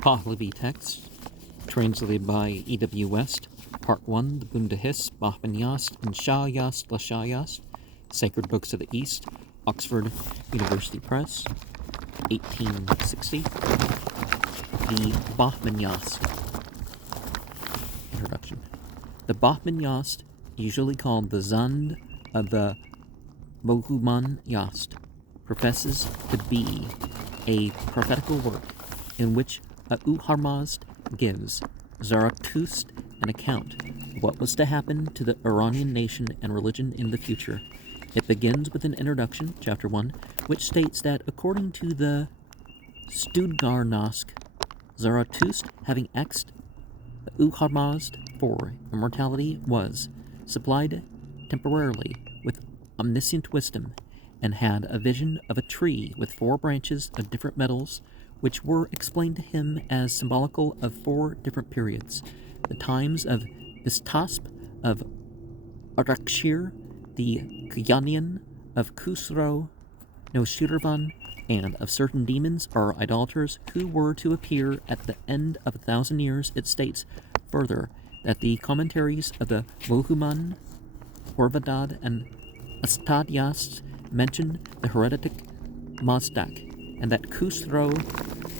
Pahlavi text, translated by E.W. West, Part 1, the Bundahis Bahman Yast and Shayast, Sacred Books of the East, Oxford University Press, 1860. The Bahman Yast. Introduction. The Bahman Yast, usually called the Zand of the Bahman Yast, professes to be a prophetical work in which Ahura gives Zarathustra an account of what was to happen to the Iranian nation and religion in the future. It begins with an introduction, chapter 1, which states that according to the Studgarnosk, Zarathustra, having asked Ahura for immortality, was supplied temporarily with omniscient wisdom, and had a vision of a tree with 4 branches of different metals, which were explained to him as symbolical of 4 different periods: the times of Istasp, of Arakshir, the Kyanian, of Khusro, Noshirvan, and of certain demons or idolaters who were to appear at the end of 1,000 years. It states further that the commentaries of the Bohuman, Horvadad, and Astadias mention the heretic Mazdak, and that Khusro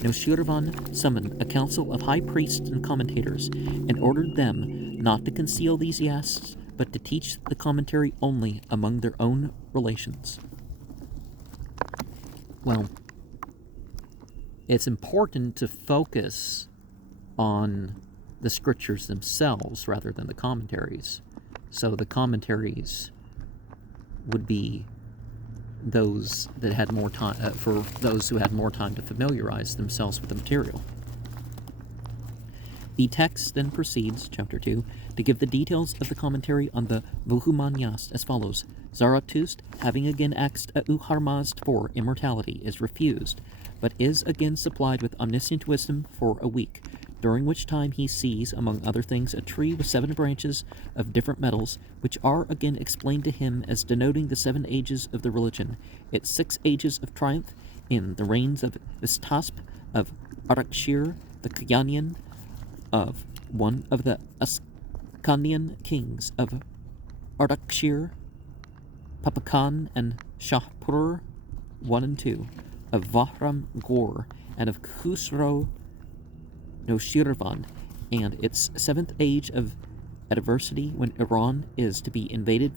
Noshirvan summoned a council of high priests and commentators and ordered them not to conceal these yasts, but to teach the commentary only among their own relations. Well, it's important to focus on the scriptures themselves rather than the commentaries. So the commentaries would be those that had more time, for those who had more time to familiarize themselves with the material. The text then proceeds, chapter 2, to give the details of the commentary on the Bahman Yast as follows. Zarathustra, having again asked Ahura for immortality, is refused, but is again supplied with omniscient wisdom for a week, during which time he sees, among other things, a tree with 7 branches of different metals, which are again explained to him as denoting the 7 ages of the religion, its 6 ages of triumph in the reigns of Istasp, of Arakshir, the Kyanian, of one of the Askanian kings, of Arakshir, Papakan, and Shahpur 1 and 2, of Vahram Gor, and of Khusro Noshirvan, and its 7th age of adversity, when Iran is to be invaded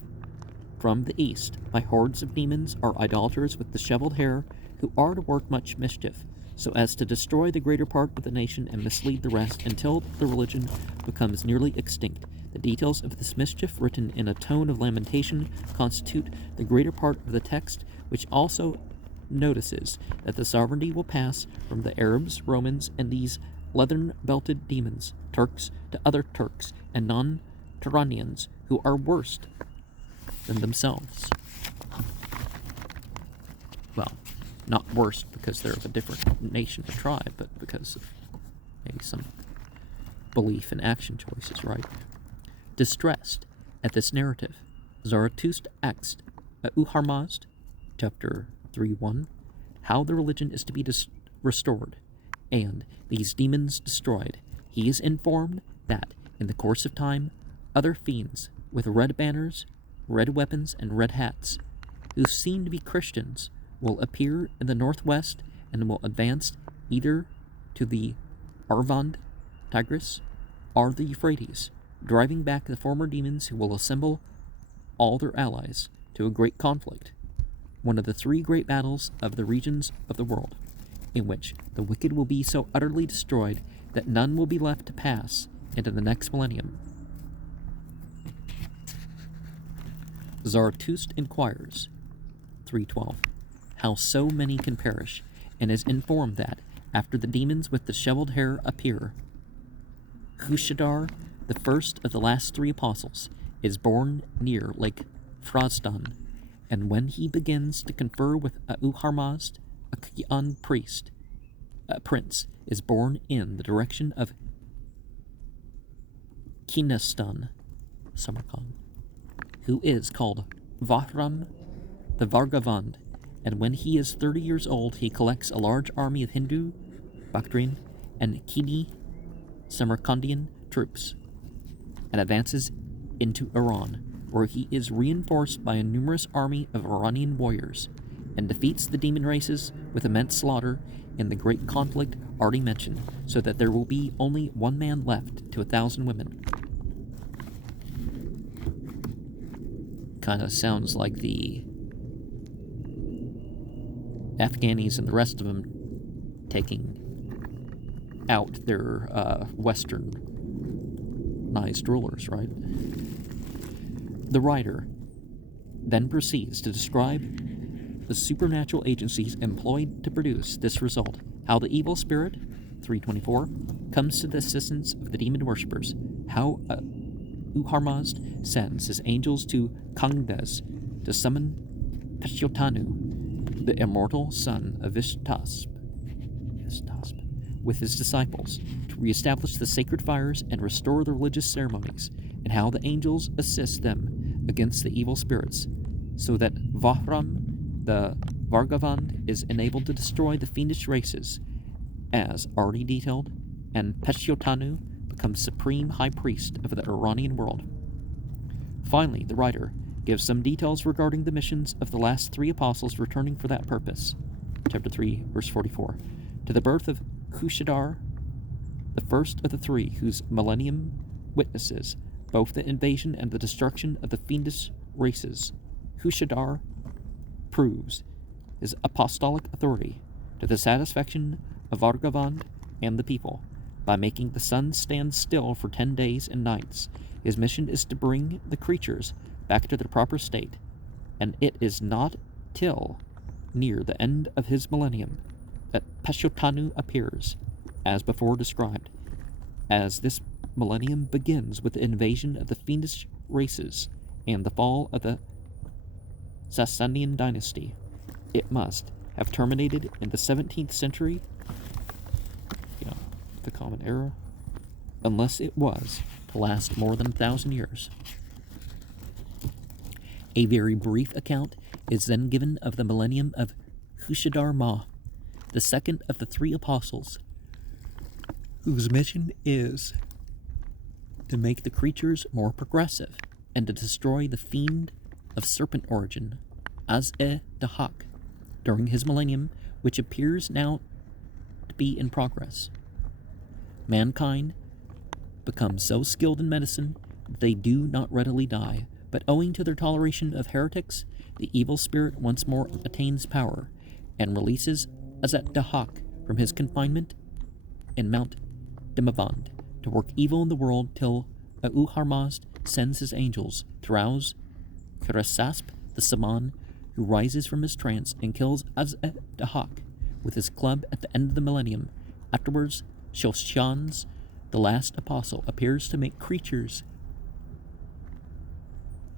from the east by hordes of demons or idolaters with disheveled hair, who are to work much mischief, so as to destroy the greater part of the nation and mislead the rest until the religion becomes nearly extinct. The details of this mischief, written in a tone of lamentation, constitute the greater part of the text, which also notices that the sovereignty will pass from the Arabs, Romans, and these leathern-belted demons, Turks, to other Turks and non-Turanians who are worse than themselves. Well, not worse because they're of a different nation or tribe, but because of maybe some belief and action choices, right? Distressed at this narrative, Zarathustra asked Ahura, chapter 3:1, how the religion is to be restored, and these demons destroyed. He is informed that, in the course of time, other fiends with red banners, red weapons, and red hats, who seem to be Christians, will appear in the northwest and will advance either to the Arvand, Tigris, or the Euphrates, driving back the former demons, who will assemble all their allies to a great conflict, one of the 3 great battles of the regions of the world, in which the wicked will be so utterly destroyed that none will be left to pass into the next millennium. Zarathustra inquires, 3:12, how so many can perish, and is informed that, after the demons with disheveled hair appear, Khushadar, the first of the last 3 apostles, is born near Lake Frasdan, and when he begins to confer with Ahura, a Kyan prince is born in the direction of Kinistan, Samarkand, who is called Vahram the Vargavand, and when he is 30 years old, he collects a large army of Hindu, Bactrian, and Kidi Samarkandian troops, and advances into Iran, where he is reinforced by a numerous army of Iranian warriors, and defeats the demon races with immense slaughter in the great conflict already mentioned, so that there will be only one man left to 1,000 women. Kind of sounds like the Afghanis and the rest of them taking out their westernized rulers, right? The writer then proceeds to describe the supernatural agencies employed to produce this result, how the evil spirit, 324, comes to the assistance of the demon worshippers, how Uharmazd sends his angels to Kangdes to summon Peshyotanu, the immortal son of Ishtasp, with his disciples, to reestablish the sacred fires and restore the religious ceremonies, and how the angels assist them against the evil spirits, so that Vahram, the Vargavand, is enabled to destroy the fiendish races, as already detailed, and Peshyotanu becomes supreme high priest of the Iranian world. Finally, the writer gives some details regarding the missions of the last 3 apostles returning for that purpose. Chapter 3, verse 44. To the birth of Khushadar, the first of the 3 whose millennium witnesses both the invasion and the destruction of the fiendish races, Khushadar proves his apostolic authority to the satisfaction of Vargavand and the people by making the sun stand still for 10 days and nights. His mission is to bring the creatures back to their proper state, and it is not till near the end of his millennium that Peshyotanu appears, as before described. As this millennium begins with the invasion of the fiendish races and the fall of the Sasanian dynasty, it must have terminated in the 17th century, the Common Era, unless it was to last more than 1,000 years. A very brief account is then given of the millennium of Khushadar Ma, the second of the 3 apostles, whose mission is to make the creatures more progressive and to destroy the fiend of serpent origin, Az-e-Dahak, during his millennium, which appears now to be in progress. Mankind becomes so skilled in medicine that they do not readily die, but owing to their toleration of heretics, the evil spirit once more attains power and releases Az-e-Dahak from his confinement in Mount Dimavand to work evil in the world till Uharmazd sends his angels to rouse Khurasasp the Saman, who rises from his trance and kills Az-e-Dahak with his club at the end of the millennium. Afterwards, Shoshan's, the last apostle, appears to make creatures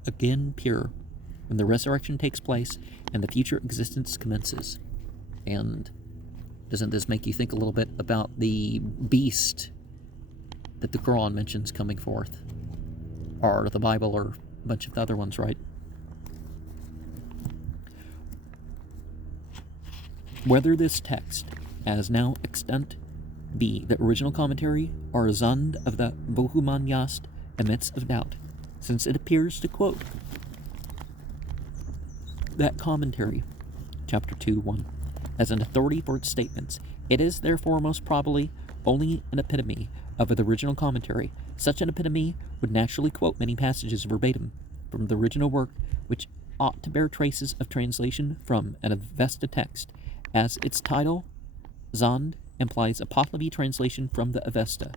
again pure when the resurrection takes place and the future existence commences. And doesn't this make you think a little bit about the beast that the Quran mentions coming forth, or the Bible, or a bunch of the other ones, right? Whether this text, as now extant, be the original commentary or a Zand of the Bahman Yast, admits of doubt, since it appears to quote that commentary, chapter 2:1, as an authority for its statements. It is therefore most probably only an epitome of the original commentary. Such an epitome would naturally quote many passages verbatim from the original work, which ought to bear traces of translation from an Avesta text, as its title, Zand, implies a Pahlavi translation from the Avesta.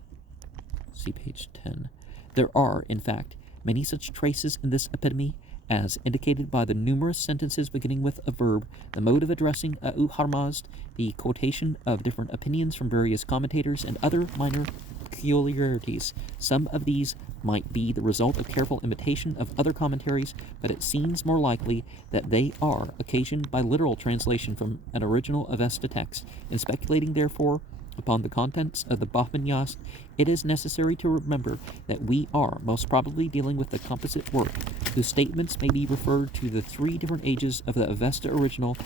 See page 10. There are, in fact, many such traces in this epitome, as indicated by the numerous sentences beginning with a verb, the mode of addressing Uharmazd, the quotation of different opinions from various commentators, and other minor peculiarities. Some of these might be the result of careful imitation of other commentaries, but it seems more likely that they are occasioned by literal translation from an original Avesta text. In speculating, therefore, upon the contents of the Bahman Yast, it is necessary to remember that we are most probably dealing with a composite work, whose statements may be referred to the 3 different ages of the Avesta original,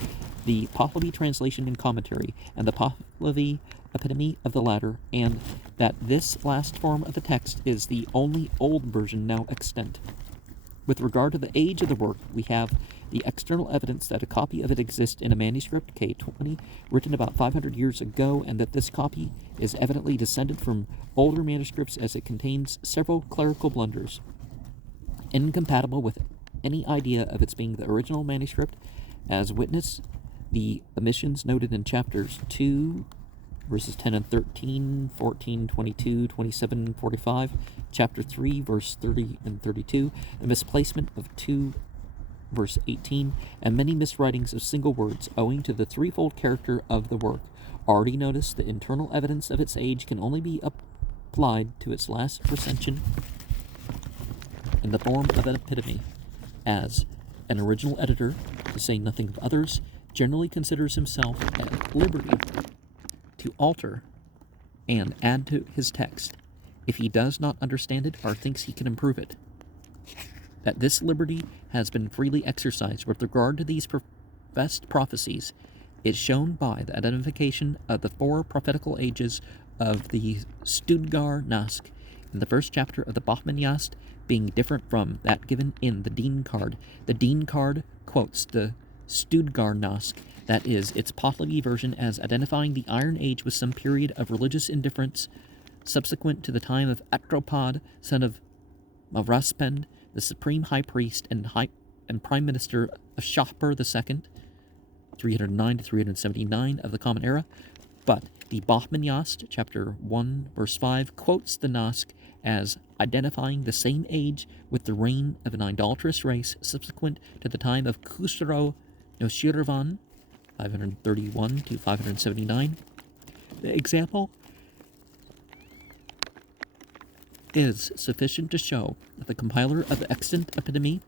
the Pahlavi translation and commentary, and the Pahlavi epitome of the latter, and that this last form of the text is the only old version now extant. With regard to the age of the work, we have the external evidence that a copy of it exists in a manuscript, K20, written about 500 years ago, and that this copy is evidently descended from older manuscripts as it contains several clerical blunders, incompatible with any idea of its being the original manuscript, as witness the omissions noted in chapters 2, verses 10 and 13, 14, 22, 27, 45, chapter 3, verse 30 and 32, the misplacement of 2, verse 18, and many miswritings of single words owing to the threefold character of the work. Already noticed, the internal evidence of its age can only be applied to its last recension in the form of an epitome, as an original editor, to say nothing of others, generally considers himself at liberty to alter and add to his text if he does not understand it or thinks he can improve it. That this liberty has been freely exercised with regard to these professed prophecies is shown by the identification of the four prophetical ages of the Studgar Nask in the first chapter of the Bahman Yast being different from that given in the Dean card. The Dean card quotes the Studgar Nask, that is, its Pahlavi version, as identifying the Iron Age with some period of religious indifference subsequent to the time of Atropod, son of Mavraspend, the supreme high priest and prime minister of Shahpur II, 309 to 379 of the Common Era. But the Bahman Yast, chapter 1, verse 5, quotes the Nask as identifying the same age with the reign of an idolatrous race subsequent to the time of Khusro Noshirvan, 531 to 579. The example is sufficient to show that the compiler of the extant epitome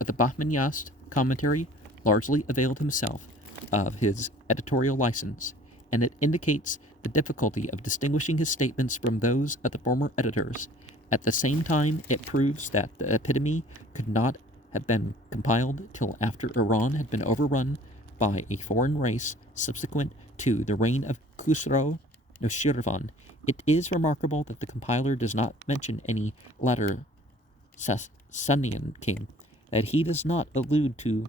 of the Bahman Yast commentary largely availed himself of his editorial license, and it indicates the difficulty of distinguishing his statements from those of the former editors. At the same time, it proves that the epitome could not have been compiled till after Iran had been overrun by a foreign race subsequent to the reign of Khusro Noshirvan. It is remarkable that the compiler does not mention any latter Sasanian king, that he does not allude to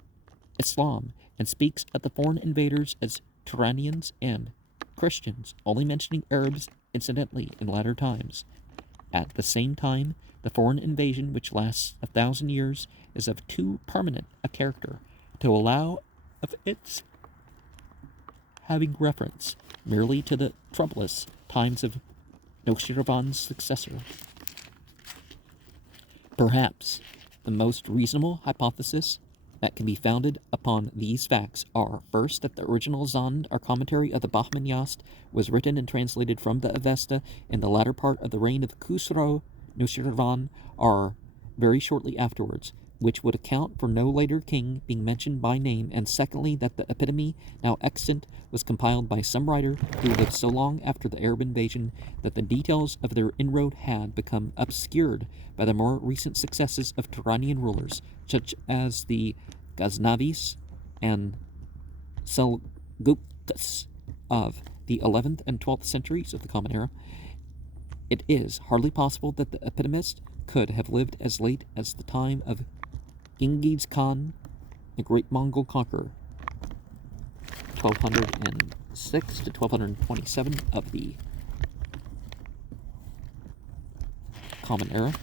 Islam, and speaks of the foreign invaders as Turanians and Christians, only mentioning Arabs incidentally in latter times. At the same time, the foreign invasion, which lasts 1,000 years, is of too permanent a character to allow of its having reference merely to the troublous times of Noshirvan's successor. Perhaps the most reasonable hypothesis that can be founded upon these facts are, first, that the original Zand, or commentary of the Bahman Yast, was written and translated from the Avesta in the latter part of the reign of Khusro Noshirvan, or very shortly afterwards, which would account for no later king being mentioned by name, and secondly, that the epitome now extant was compiled by some writer who lived so long after the Arab invasion that the details of their inroad had become obscured by the more recent successes of Turanian rulers, such as the Ghaznavis and Seljuks of the 11th and 12th centuries of the Common Era. It is hardly possible that the epitomist could have lived as late as the time of Genghis Khan, the great Mongol conqueror, 1206 to 1227 of the Common Era,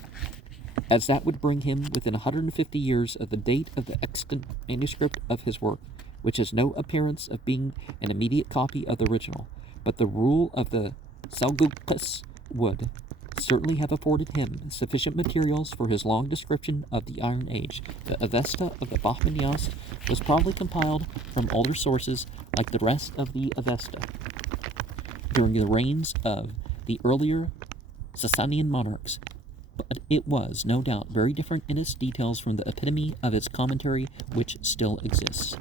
as that would bring him within 150 years of the date of the extant manuscript of his work, which has no appearance of being an immediate copy of the original, but the rule of the Seljuks would certainly have afforded him sufficient materials for his long description of the Iron Age. The Avesta of the Bahman Yast was probably compiled from older sources like the rest of the Avesta during the reigns of the earlier Sasanian monarchs, but it was, no doubt, very different in its details from the epitome of its commentary, which still exists.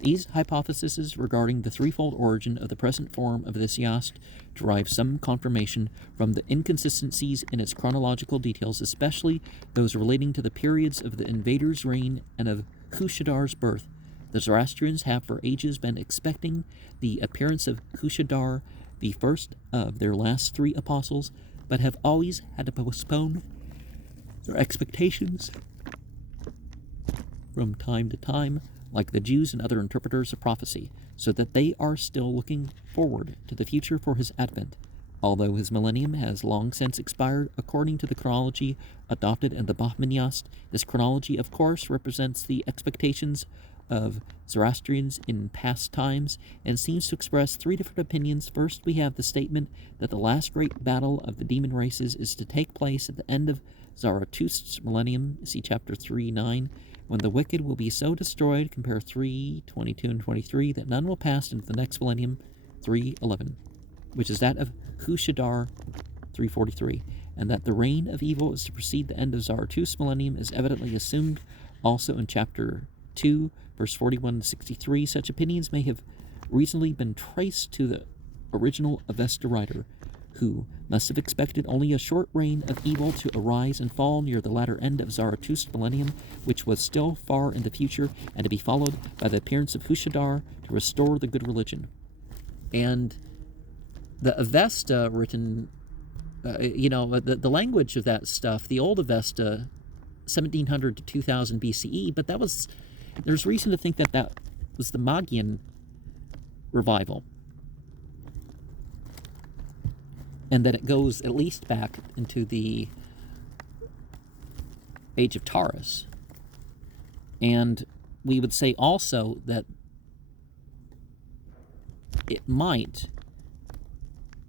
These hypotheses regarding the threefold origin of the present form of this Yast derive some confirmation from the inconsistencies in its chronological details, especially those relating to the periods of the invader's reign and of Khushadar's birth. The Zoroastrians have for ages been expecting the appearance of Khushadar, the first of their last three apostles, but have always had to postpone their expectations from time to time, like the Jews and other interpreters of prophecy, so that they are still looking forward to the future for his advent. Although his millennium has long since expired, according to the chronology adopted in the Bahman Yast, this chronology, of course, represents the expectations of Zoroastrians in past times and seems to express three different opinions. First, we have the statement that the last great battle of the demon races is to take place at the end of Zarathustra's millennium, see chapter 3:9, when the wicked will be so destroyed, compare 3:22 and 23, that none will pass into the next millennium, 3:11, which is that of Hushadar, 3:43, and that the reign of evil is to precede the end of Zarathustra's millennium is evidently assumed also in chapter 2, verse 41 to 63. Such opinions may have reasonably been traced to the original Avesta writer, who must have expected only a short reign of evil to arise and fall near the latter end of Zarathustra's millennium, which was still far in the future, and to be followed by the appearance of Hushadar to restore the good religion. And the Avesta written, the language of that stuff, the old Avesta, 1700 to 2000 BCE, but there's reason to think that that was the Magian revival, and that it goes at least back into the age of Taurus. And we would say also that it might,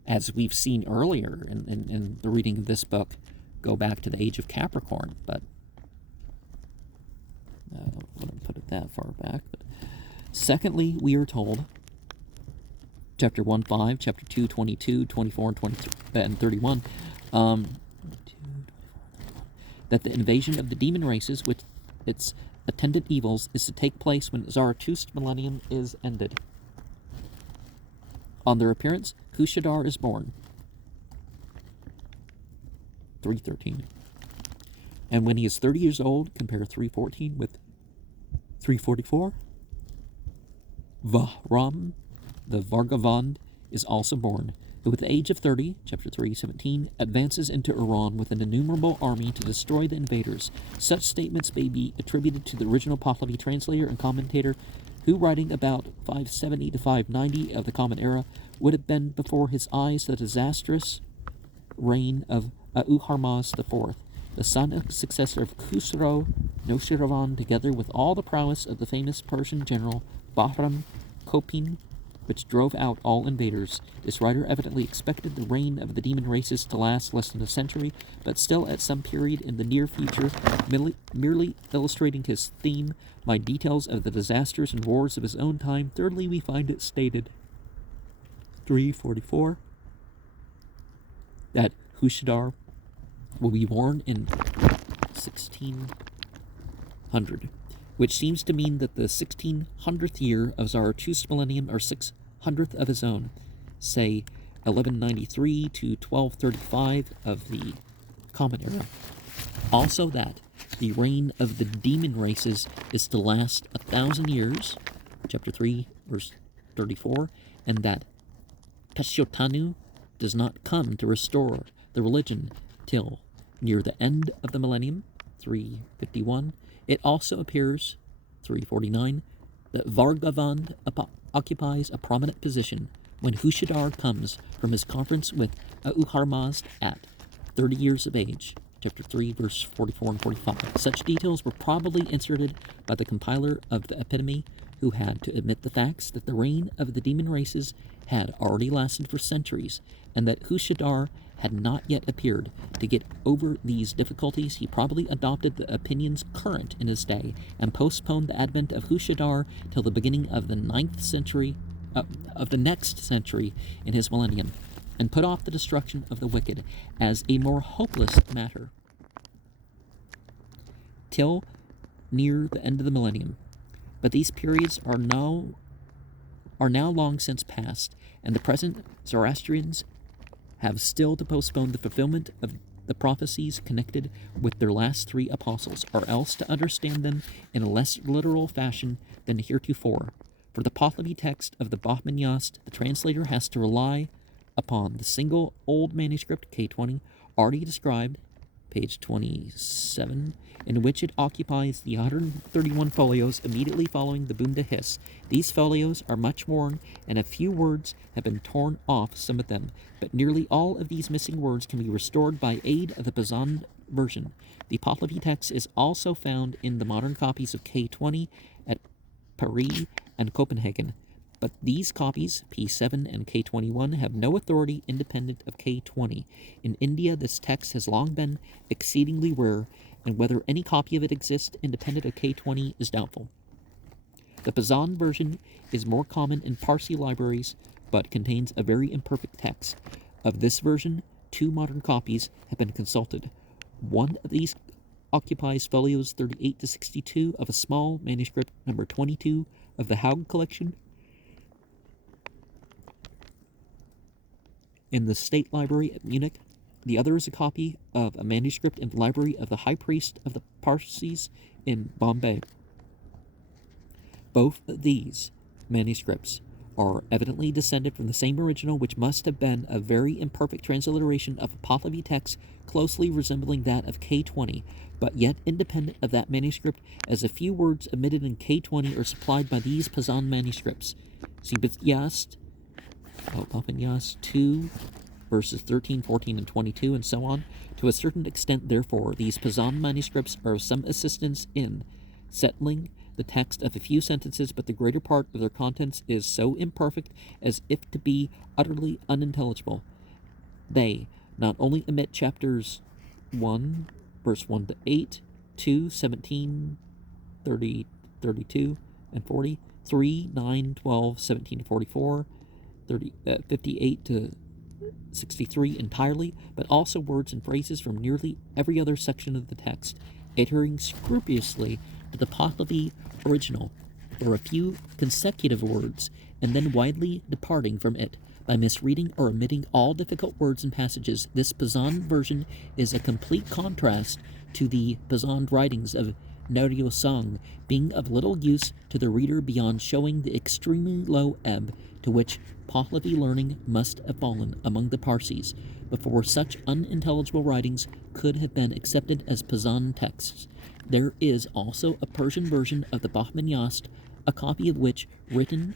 as we've seen earlier in the reading of this book, go back to the age of Capricorn, but I wouldn't put it that far back. But secondly, we are told, chapter 1:5, chapter 2:22, 24, and 23, and 31, that the invasion of the demon races with its attendant evils is to take place when Zarathustra's millennium is ended. On their appearance, Hushadar is born, 3:13. And when he is 30 years old, compare 3:14 with 3:44, Vahram, the Vargavand, is also born, who at the age of 30, chapter 3:17, advances into Iran with an innumerable army to destroy the invaders. Such statements may be attributed to the original Pahlavi translator and commentator, who, writing about 570 to 590 of the Common Era, would have been before his eyes the disastrous reign of Ahurmazd IV, the son and successor of Khusro Noshiravan, together with all the prowess of the famous Persian general Bahram Kopin, which drove out all invaders. This writer evidently expected the reign of the demon races to last less than a century, but still at some period in the near future, merely illustrating his theme by details of the disasters and wars of his own time. Thirdly, we find it stated, 3:44, that Hushadar will be born in 1600, which seems to mean that the 1600th year of Zarathustra's millennium, or 600th of his own, say 1193 to 1235 of the Common Era. Also that the reign of the demon races is to last 1,000 years, chapter 3, verse 34, and that Peshyotanu does not come to restore the religion till near the end of the millennium, 351. It also appears, 349, that Vargavand occupies a prominent position when Hushadar comes from his conference with Ahurmazd at 30 years of age, chapter 3, verse 44 and 45. Such details were probably inserted by the compiler of the epitome, who had to admit the facts that the reign of the demon races had already lasted for centuries, and that Hushadar had not yet appeared. To get over these difficulties, he probably adopted the opinions current in his day and postponed the advent of Hushadar till the beginning of the next century in his millennium, and put off the destruction of the wicked as a more hopeless matter till near the end of the millennium. But these periods are now long since past, and the present Zoroastrians have still to postpone the fulfillment of the prophecies connected with their last three apostles, or else to understand them in a less literal fashion than heretofore. For the Pahlavi text of the Bahman Yast, the translator has to rely upon the single old manuscript K20 already described, page 27, in which it occupies the 131 folios immediately following the Bundahis. These folios are much worn, and a few words have been torn off some of them, but nearly all of these missing words can be restored by aid of the Bahman version. The Pahlavi text is also found in the modern copies of K20 at Paris and Copenhagen, but these copies, P7 and K21, have no authority independent of K20. In India, this text has long been exceedingly rare, and whether any copy of it exists independent of K20 is doubtful. The Bahman version is more common in Parsi libraries, but contains a very imperfect text. Of this version, 2 modern copies have been consulted. One of these occupies folios 38 to 62 of a small manuscript number 22 of the Haug collection in the State Library at Munich. The other is a copy of a manuscript in the library of the High Priest of the Parsis in Bombay. Both of these manuscripts are evidently descended from the same original, which must have been a very imperfect transliteration of a Pahlavi text closely resembling that of K20, but yet independent of that manuscript, as a few words omitted in K20 are supplied by these Bahman manuscripts. See Yast, Bahman Yast 2, verses 13, 14, and 22, and so on. To a certain extent, therefore, these Bahman manuscripts are of some assistance in settling the text of a few sentences, but the greater part of their contents is so imperfect as if to be utterly unintelligible. They not only omit chapters 1, verse 1 to 8, 2, 17, 30, 32, and 40, 3, 9, 12, 17 to 44, 58 to 63 entirely, but also words and phrases from nearly every other section of the text, adhering scrupulously to the Pahlavi original, or a few consecutive words, and then widely departing from it by misreading or omitting all difficult words and passages. This Bahman version is a complete contrast to the Bahman writings of Nario Song, being of little use to the reader beyond showing the extremely low ebb to which Pahlavi learning must have fallen among the Parsis before such unintelligible writings could have been accepted as Bahman texts. There is also a Persian version of the Bahman Yast, a copy of which, written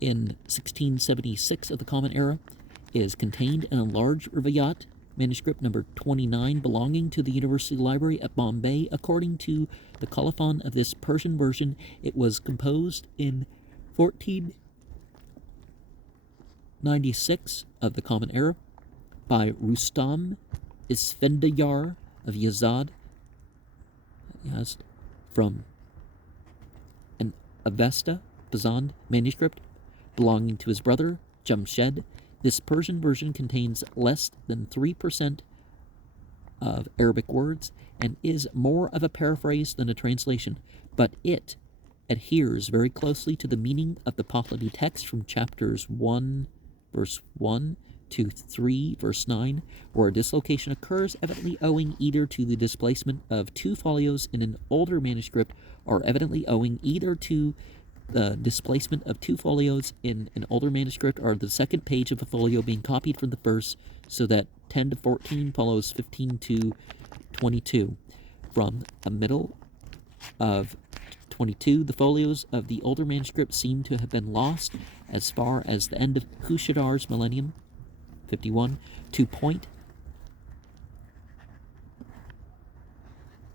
in 1676 of the Common Era, is contained in a large Rivayat manuscript number 29 belonging to the University Library at Bombay. According to the colophon of this Persian version, it was composed in 1496 of the Common Era by Rustam Isfendiyar of Yazd, from an Avesta Bahman manuscript belonging to his brother Jamshed. This Persian version contains less than 3% of Arabic words and is more of a paraphrase than a translation, but it adheres very closely to the meaning of the Pahlavi text from chapters 1, verse 1 to 3, verse 9, where a dislocation occurs, evidently owing either to the displacement of 2 folios in an older manuscript, or evidently owing either to the displacement of 2 folios in an older manuscript, or the second page of a folio being copied from the first, so that 10 to 14 follows 15 to 22. From the middle of 22, the folios of the older manuscript seem to have been lost as far as the end of Hushadar's millennium, 51, to point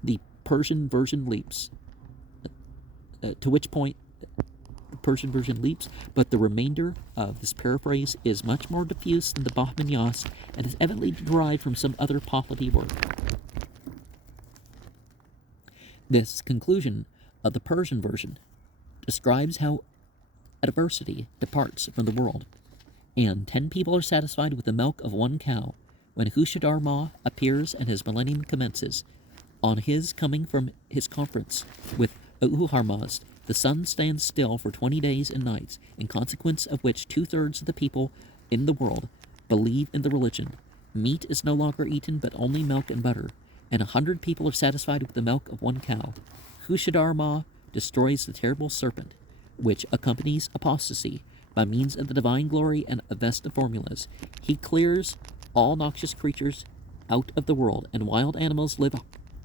the Persian version leaps, to which point the Persian version leaps, but the remainder of this paraphrase is much more diffuse than the Bahman Yast and is evidently derived from some other Pahlavi work. This conclusion of the Persian version describes how adversity departs from the world, and 10 people are satisfied with the milk of 1 cow when Hushadar Ma appears and his millennium commences. On his coming from his conference with Uharmazd, the sun stands still for 20 days and nights, in consequence of which 2/3 of the people in the world believe in the religion. Meat is no longer eaten, but only milk and butter, and 100 people are satisfied with the milk of 1 cow. Hushadar Ma destroys the terrible serpent, which accompanies apostasy, By means of the divine glory and a vest of formulas, he clears all noxious creatures out of the world, and wild animals live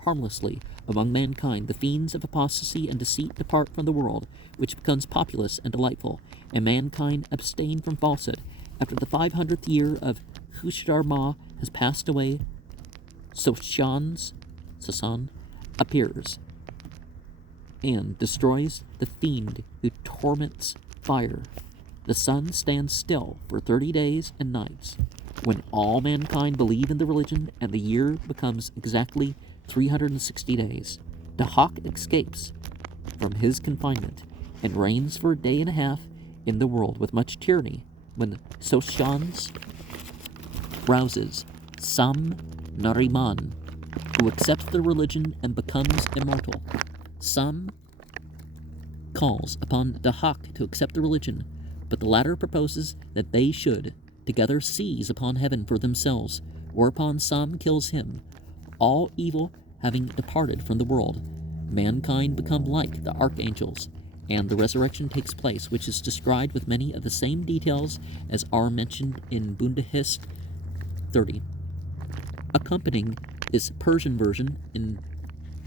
harmlessly among mankind. The fiends of apostasy and deceit depart from the world, which becomes populous and delightful, and mankind abstain from falsehood. After the 500th year of Hushar Ma has passed away, Sasan appears and destroys the fiend who torments fire. The sun stands still for 30 days and nights, when all mankind believe in the religion, and the year becomes exactly 360 days. Dahak escapes from his confinement and reigns for a day and a half in the world with much tyranny, when Soshans rouses Sam Nariman, who accepts the religion and becomes immortal. Sam calls upon Dahak to accept the religion, but the latter proposes that they should together seize upon heaven for themselves, whereupon Sam kills him. All evil having departed from the world, mankind become like the archangels, and the resurrection takes place, which is described with many of the same details as are mentioned in Bundahis 30. Accompanying this Persian version in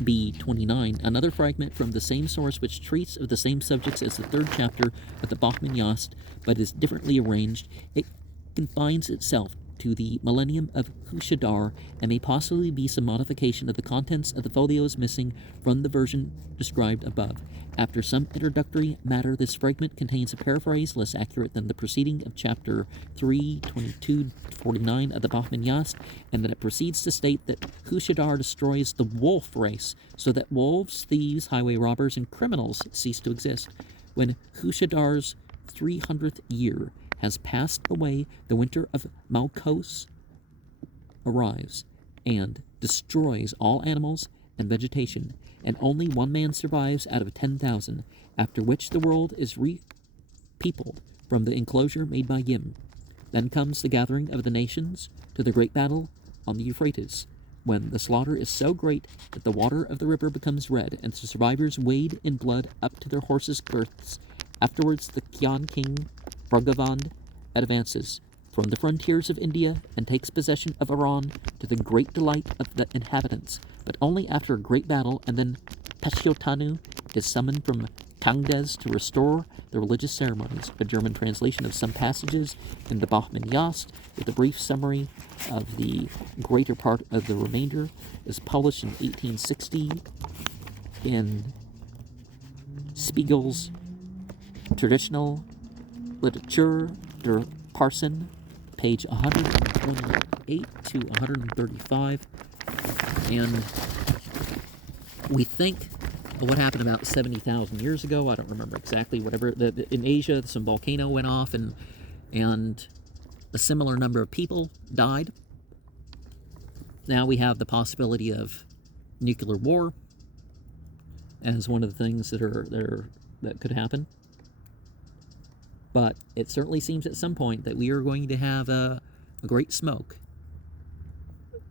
B29, another fragment from the same source which treats of the same subjects as the third chapter of the Bahman Yast, but is differently arranged. It confines itself to the millennium of Hushadar, and may possibly be some modification of the contents of the folios missing from the version described above. After some introductory matter, this fragment contains a paraphrase less accurate than the preceding of chapter 3:22-49 of the Bahman Yast, and that it proceeds to state that Hushadar destroys the wolf race, so that wolves, thieves, highway robbers, and criminals cease to exist. When Hushadar's 300th year has passed away, the winter of Malkos arrives and destroys all animals and vegetation, and only one man survives out of 10,000, after which the world is re-peopled from the enclosure made by Yim. Then comes the gathering of the nations to the great battle on the Euphrates, when the slaughter is so great that the water of the river becomes red, and the survivors wade in blood up to their horses' girths. Afterwards the Kyan king Bhagavand advances from the frontiers of India and takes possession of Iran, to the great delight of the inhabitants, but only after a great battle, and then Peshiotanu is summoned from Kangdes to restore the religious ceremonies. A German translation of some passages in the Bahman Yast, with a brief summary of the greater part of the remainder, is published in 1860 in Spiegel's Traditional Literature der Parson, page 128 to 135, and we think what happened about 70,000 years ago. I don't remember exactly. Whatever, in Asia, some volcano went off, and a similar number of people died. Now we have the possibility of nuclear war as one of the things that could happen. But it certainly seems at some point that we are going to have a great smoke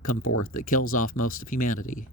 come forth that kills off most of humanity.